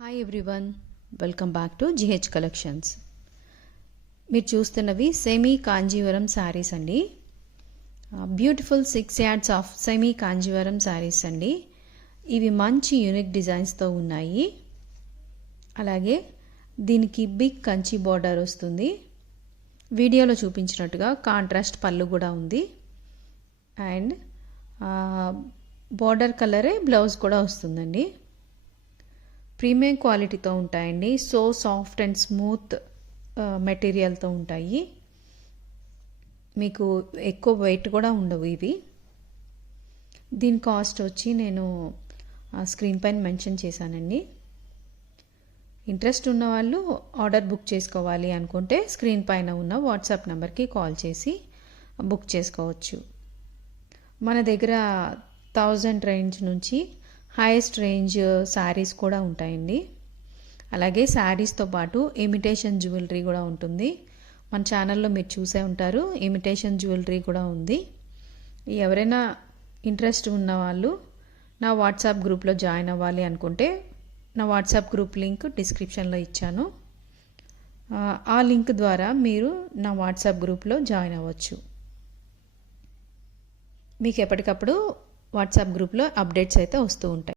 Hi everyone, welcome back to GH collections. మీరు చూస్తున్నవి semi Kanjeevaram saris అండి. Beautiful 6 yards of semi Kanjeevaram saris అండి. ఇవి మంచి యూనిక్ డిజైన్స్తో ఉన్నాయి. అలాగే దీనికి బిగ్ కంచి బార్డర్ వస్తుంది. వీడియోలో చూపించినట్టుగా కాంట్రాస్ట్ పళ్ళు కూడా ఉంది. అండ్ బార్డర్ కలరే బ్లౌజ్ కూడా వస్తుందండి. ప్రీమియం క్వాలిటీతో ఉంటాయండి. సో సాఫ్ట్ అండ్ స్మూత్ మెటీరియల్తో ఉంటాయి. మీకు ఎక్కువ వెయిట్ కూడా ఉండవు ఇవి. దీని కాస్ట్ వచ్చి నేను స్క్రీన్ పైన మెన్షన్ చేశానండి. ఇంట్రెస్ట్ ఉన్న వాళ్ళు ఆర్డర్ బుక్ చేసుకోవాలి అనుకుంటే స్క్రీన్ పైన ఉన్న వాట్సాప్ నెంబర్కి కాల్ చేసి బుక్ చేసుకోవచ్చు. మన దగ్గర 1000 రేంజ్ నుంచి హైయెస్ట్ రేంజ్ శారీస్ కూడా ఉంటాయండి. అలాగే శారీస్తో పాటు ఇమిటేషన్ జ్యువెలరీ కూడా ఉంటుంది. మన ఛానల్లో మీరు చూసే ఉంటారు, ఇమిటేషన్ జ్యువెలరీ కూడా ఉంది. ఎవరైనా ఇంట్రెస్ట్ ఉన్న వాళ్ళు నా వాట్సాప్ గ్రూప్లో జాయిన్ అవ్వాలి అనుకుంటే నా వాట్సాప్ గ్రూప్ లింక్ డిస్క్రిప్షన్లో ఇచ్చాను. ఆ లింక్ ద్వారా మీరు నా వాట్సాప్ గ్రూప్లో జాయిన్ అవ్వచ్చు. మీకు ఎప్పటికప్పుడు వాట్సాప్ గ్రూప్లో అప్డేట్స్ అయితే వస్తూ ఉంటాయి.